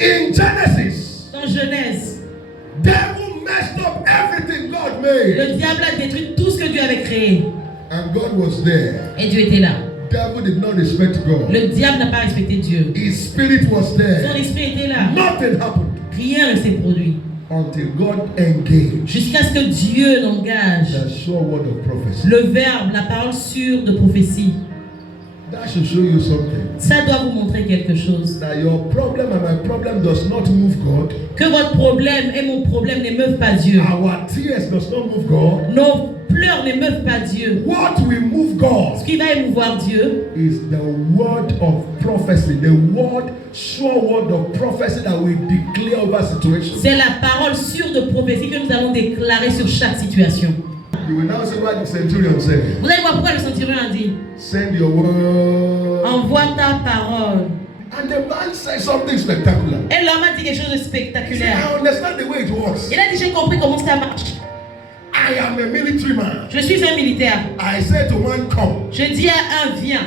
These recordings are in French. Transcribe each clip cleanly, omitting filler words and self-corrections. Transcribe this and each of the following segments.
In Genesis, Dans Genèse, devil messed up everything God made. le diable a détruit tout ce que Dieu avait créé. And God was there. Et Dieu était là. Devil did not respect God. Le diable n'a pas respecté Dieu. His spirit was Son there. esprit était là. Nothing happened Rien ne s'est produit. until God engaged Jusqu'à ce que Dieu n'engage the sure word of prophecy. le verbe, la parole sûre de prophétie. That should show you something. Ça doit vous montrer quelque chose. That your problem and my problem does not move God. Que votre problème et mon problème n'émeuvent pas Dieu. Our tears does not move God. Nos pleurs n'émeuvent pas Dieu. What will move God Ce qui va émouvoir Dieu, is the word of prophecy, the word, sure word of prophecy that we declare over situations. c'est la parole sûre de prophétie que nous allons déclarer sur chaque situation. You will now see what the centurion said. Vous allez voir pourquoi le centurion a dit, Send your word. envoie ta parole. And the man said something spectacular. Et l'homme a dit quelque chose de He said, spectaculaire. I understand the way it works. Il a dit, j'ai compris comment ça marche. I am a military man. Je suis un militaire. I said to one, come. Je dis à un, viens.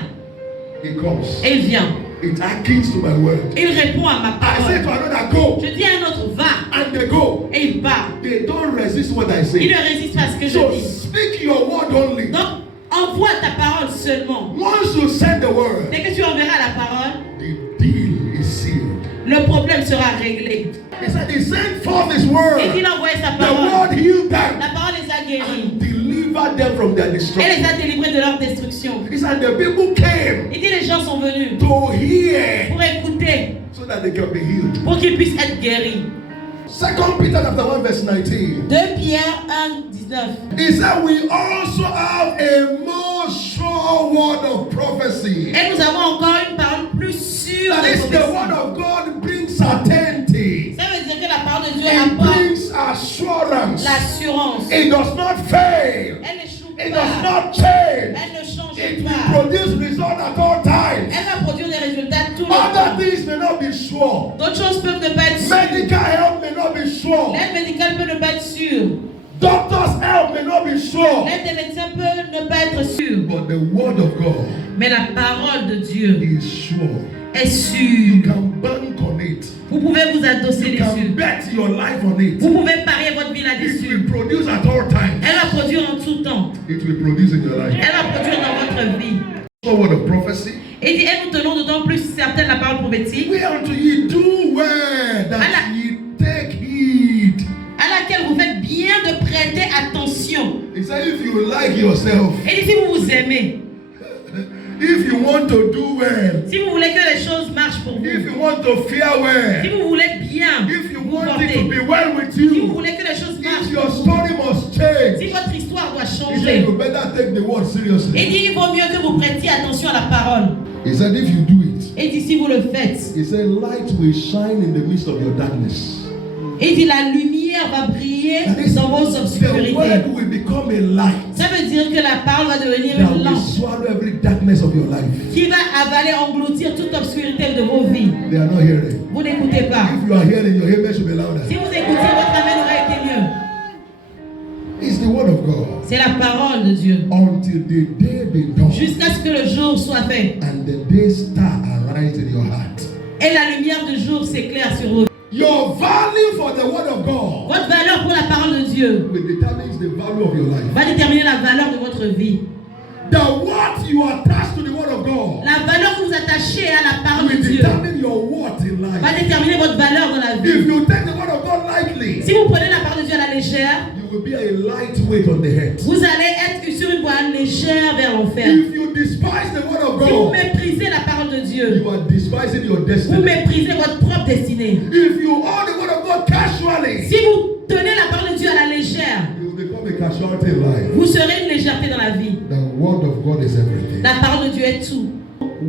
He comes. Et il vient. It hearkens to my word. Il répond à ma I say parole. to another, go. Je dis à un autre, va. And they go. Et il part. They don't resist what I Il say. ne résiste pas à ce que je So dis. speak your word only. Donc, envoie ta parole seulement. Once you send the word, Dès que tu enverras la parole, the deal is sealed. le problème sera réglé. He said he sent forth his Et word. qu'il a envoyé sa The parole. word healed them La parole les a guéris. and delivered them from their Elle les destruction. a délivrés de leur destruction. He said the people came Il dit les gens sont venus to hear pour écouter, so that they can be healed. pour qu'ils puissent être guéris. 2 Peter chapter 1 verse 19. 2 Pierre 1, 19. He said we also have a more sure word of prophecy. Et nous avons encore une parole plus sûre That de is the prophétie. word of God brings certainty. Ça veut dire que la parole de Dieu It apporte brings assurance. l'assurance. It does not fail. Elle n'échoue It does pas. not change. Elle ne change It will pas. produce results at all times. Elle va produire des résultats tout le Other temps. things may not be sure. D'autres choses peuvent ne pas être sûres. Medical help may not be sure. L'aide médicale peut ne pas être sûre. Doctor's help may not be sure. L'aide des médecins peut ne pas être sûre. But the word of God Mais la parole de Dieu is sure. est You sûre. can bank on it. Vous pouvez vous adosser You can dessus. bet your life on it. Vous pouvez parier votre vie It là-dessus. will produce at all times. Elle va produire en tout temps. It will produce in your life. Elle va produire dans votre vie. So word of prophecy. Et dit, et nous tenons d'autant plus certaine la parole prophétique Whereunto ye do well that ye take heed. à laquelle vous faites bien de prêter attention. He said, if you like yourself, Et dit, si vous vous aimez, if you want to do well, si vous voulez que les choses marchent pour if vous, you want to fare si well, vous voulez bien if you vous want it to porter, be well with si vous you, voulez que les choses if marchent your pour vous, story must si change, votre histoire doit he said, changer, you better take the word et seriously. dit, il vaut mieux que vous prêtiez attention à la parole. He said, if you do it, Et dit, si vous le faites, he said, light will shine in the midst of your darkness. et dit, la lumière va briller That is, dans vos the obscurités. word will become a light Ça veut dire que la parole va devenir that une will lampe swallow every darkness of your life. qui va avaler, engloutir toute obscurité de vos vies. They are not hearing. Vous n'écoutez pas. If you are hearing, your amen should be Si louder. vous écoutiez, votre amen aurait été mieux. It's the word of God. C'est la parole de Dieu. Until the day be done Jusqu'à ce que le jour soit fait and the day star arise in your heart. et la lumière du jour s'éclaire sur vous. Your value for the word of God Votre valeur pour la parole de Dieu will determine the value of your life. va déterminer la valeur de votre vie. The what you attach to the word of God La valeur que vous attachez à la parole de will Dieu determine your worth in va life. déterminer votre valeur dans la If vie. you take the word of God lightly, Si vous prenez la parole de Dieu à la légère, you will be a lightweight on the head. vous allez être sur une voie légère vers l'enfer. If you despise the word of Si vous God, méprisez la parole de Dieu, you are despising your vous destiny. méprisez votre propre destinée. If you hold the word of God casually, Si vous tenez la parole de Dieu à la légère, you will become a casualty in life. vous serez une légèreté dans la vie. The word of God is everything. La parole de Dieu est tout.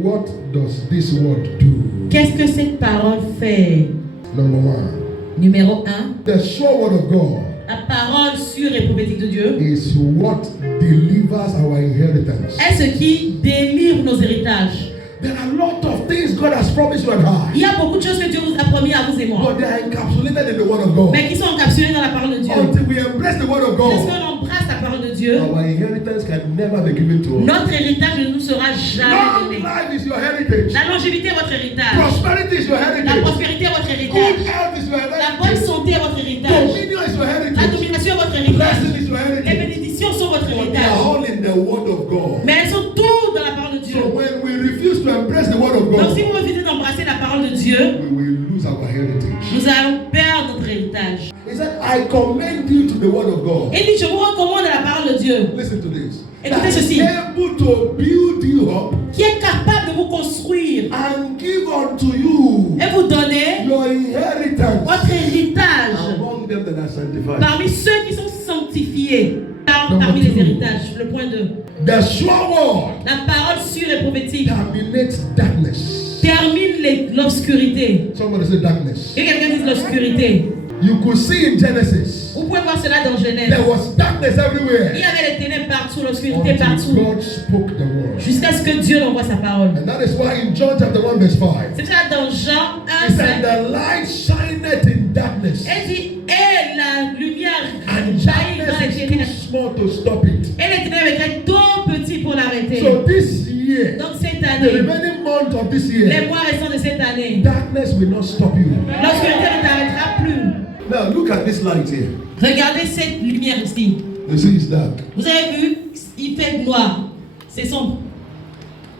What does this word do? Qu'est-ce que cette parole fait? Number one, Numéro 1, the sure word of God la parole sûre et prophétique de Dieu is what delivers our inheritance. est ce qui délivre nos héritages. There are a lot of things God has promised you and Il I, y a beaucoup de choses que Dieu vous a promis à vous et moi, but they are encapsulated in the word of God. mais qui sont encapsulées dans la parole de Dieu. Until we embrace the word of God, Lorsqu'on embrasse la parole de Dieu, our inheritance can never be given to us. notre héritage ne nous sera jamais Long donné. life is your heritage. La longévité est votre héritage. Prosperity is your La heritage. prospérité est votre votre Good héritage. health is your La bonne heritage. santé est votre héritage. Dominion is your La heritage. domination est votre héritage. Blessing is your Les heritage. bénédictions sont votre But they are héritage. all in the word of God. Mais elles sont toutes dans la parole de Dieu. So when we refuse to embrace the word of Donc God, si vous refusez d'embrasser la parole de Dieu, we will lose our heritage. nous allons perdre notre héritage. He said, I commend you to the word of God. Et il dit, je vous recommande la parole de Dieu, Listen to this. Écoutez That is ceci. able to build you up qui est capable de vous construire and give unto you et vous donner your inheritance votre héritage among them that are sanctified. parmi ceux qui sont sanctifiés. Number Parmi les two. héritages, le point 2. The sure word La parole sûre et prophétique terminates darkness. termine l'obscurité. Somebody say darkness. Et quelqu'un dise l'obscurité. You could see in Genesis, Vous pouvez voir cela dans Genèse. there was darkness Il y everywhere avait les ténèbres partout, l'obscurité until partout. God spoke the word. Jusqu'à ce que Dieu envoie sa parole. And that is why in John chapter 1 verse 5, C'est ça dans Jean it 1, said, 5. the light shineth in darkness, Elle dit, et la lumière and jaillit dans les darkness is too ténèbres. small to stop it. Et les ténèbres étaient trop petits pour l'arrêter. So this year, Donc cette the année, remaining month of this les year, mois restants de cette année, darkness will not stop you. l'obscurité ne t'arrêtera plus. Now look at this light here. Regardez cette lumière ici. You see it's dark. Vous avez vu, il fait noir. C'est sombre.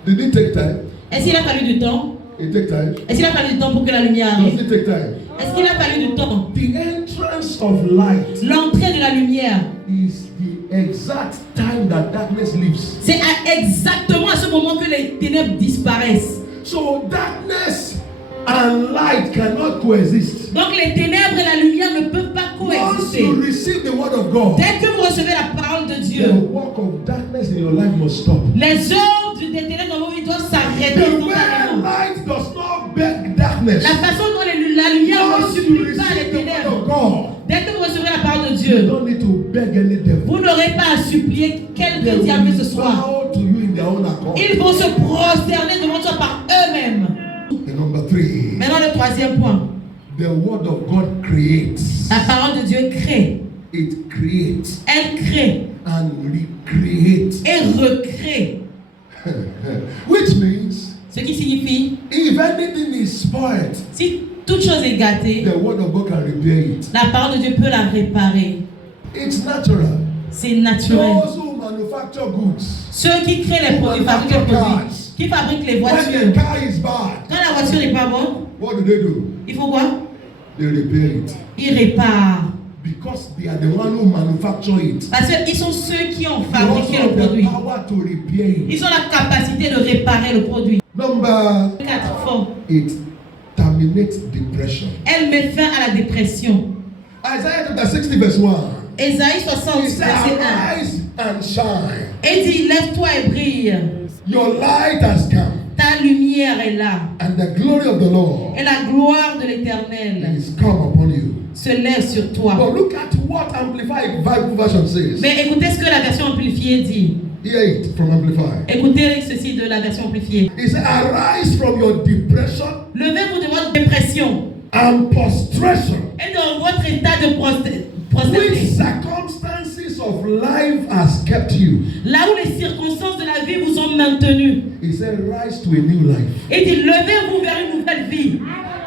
Did it take time? Est-ce qu'il a fallu du temps? It take time. Est-ce qu'il a fallu du temps pour que la lumière Does arrive? it take time? Est-ce qu'il a fallu du temps? The entrance of light L'entrée de la lumière, is the exact time that darkness leaves. c'est exactement à ce moment que les ténèbres disparaissent. So darkness and light cannot coexist. Donc les ténèbres et la lumière ne peuvent pas Once coexister. you receive the word of God, Dès que vous recevez la parole de the Dieu, work of darkness in your life must stop. les œuvres des ténèbres dans vos vies doivent s'arrêter The way instantanément. light does not beg darkness. La façon dont la lumière ne Once you supplie receive pas les the word ténèbres. of God, Dès que vous recevrez la parole de you Dieu, don't need to beg any devil. vous n'aurez pas à supplier They quelque diable que ce will soit. bow to you in their own accord. Ils vont se prosterner devant toi par eux-mêmes. And number 3, Maintenant, le troisième point. the word of God creates. La parole de Dieu crée. It creates Elle crée and recreates. et recrée. Which means, Ce qui signifie, if anything is spoiled, si toute chose est gâtée, the word of God can repair it. la parole de Dieu peut la réparer. It's natural. C'est naturel. Those who manufacture goods, Ceux qui créent les produits, fabriquent les produits, qui fabriquent les when the voitures, car is bad, quand la voiture n'est pas bonne, what do? il faut quoi? They repair it. Ils réparent. Because they are the one who manufacture it. Parce qu'ils sont ceux qui ont They also fabriqué le have the produit. power to repair it. Ils ont la capacité de réparer le produit. Number 4 fois. it terminates depression. Elle met fin à la dépression. Isaiah chapter 60 verse 1. Ésaïe 60, He said, verset 1. arise and shine. Et dit, lève-toi et brille. Your light has come, Ta lumière est là. and the glory of the Lord Et la gloire de l'Éternel is come upon you. se lève sur toi. But look at what Amplified Bible version says. Mais écoutez ce que la version amplifiée dit. Hear it from Amplified. Écoutez ceci de la version amplifiée. He said, arise from your depression Levez-vous de votre dépression and prostration, et dans votre état de which prosterné. circumstances of life has kept you. Là où les circonstances de la vie vous ont maintenu. He said, rise to a new life. Il dit, levez-vous vers une nouvelle vie.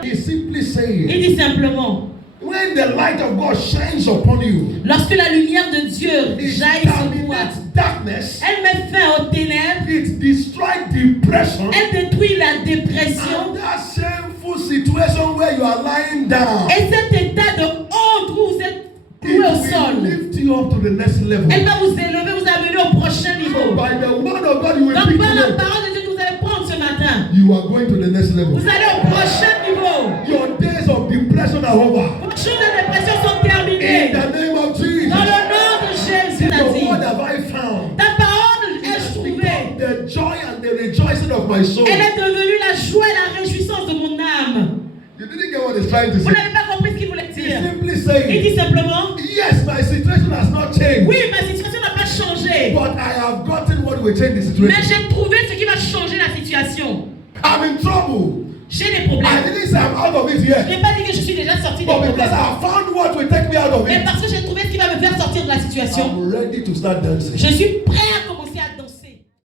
He's simply saying, Il dit simplement, when the light of God shines upon you, lorsque la lumière de Dieu it jaillit sur toi, terminates darkness, elle met fin aux ténèbres, it destroys depression, elle détruit la dépression and that shameful situation where you are lying down, et cet état de honte où vous êtes it cloué au will sol. lift you up to the next level. Elle va vous élever, vous amener au prochain niveau. By the word of God, you will Donc be par la today. parole de Dieu que vous allez prendre ce matin, You are going to the next level. vous allez au prochain niveau. Your days of depression are over. Vos jours de dépression sont In terminés. the name of Jesus. Dans le nom de Jésus, The t'as dit, word have I found. ta parole est It's trouvée. become the joy and the rejoicing of my soul. Elle est devenue la joie et la réjouissance de mon âme. You didn't get what he's trying to Vous say. n'avez pas compris ce qu'il voulait He's dire. simply Il saying, dit simplement, yes, my situation has not changed, oui, ma situation n'a pas changé, but I have gotten what will change the mais situation. j'ai trouvé ce qui va changer la situation. I'm in trouble. J'ai des I problèmes. didn't say I'm out of it Je yet, n'ai pas dit que je suis déjà sorti des but because problèmes. I have found what will take me out of Mais it, parce que j'ai trouvé ce qui va me faire sortir de la situation, I'm ready to start dancing. je suis prêt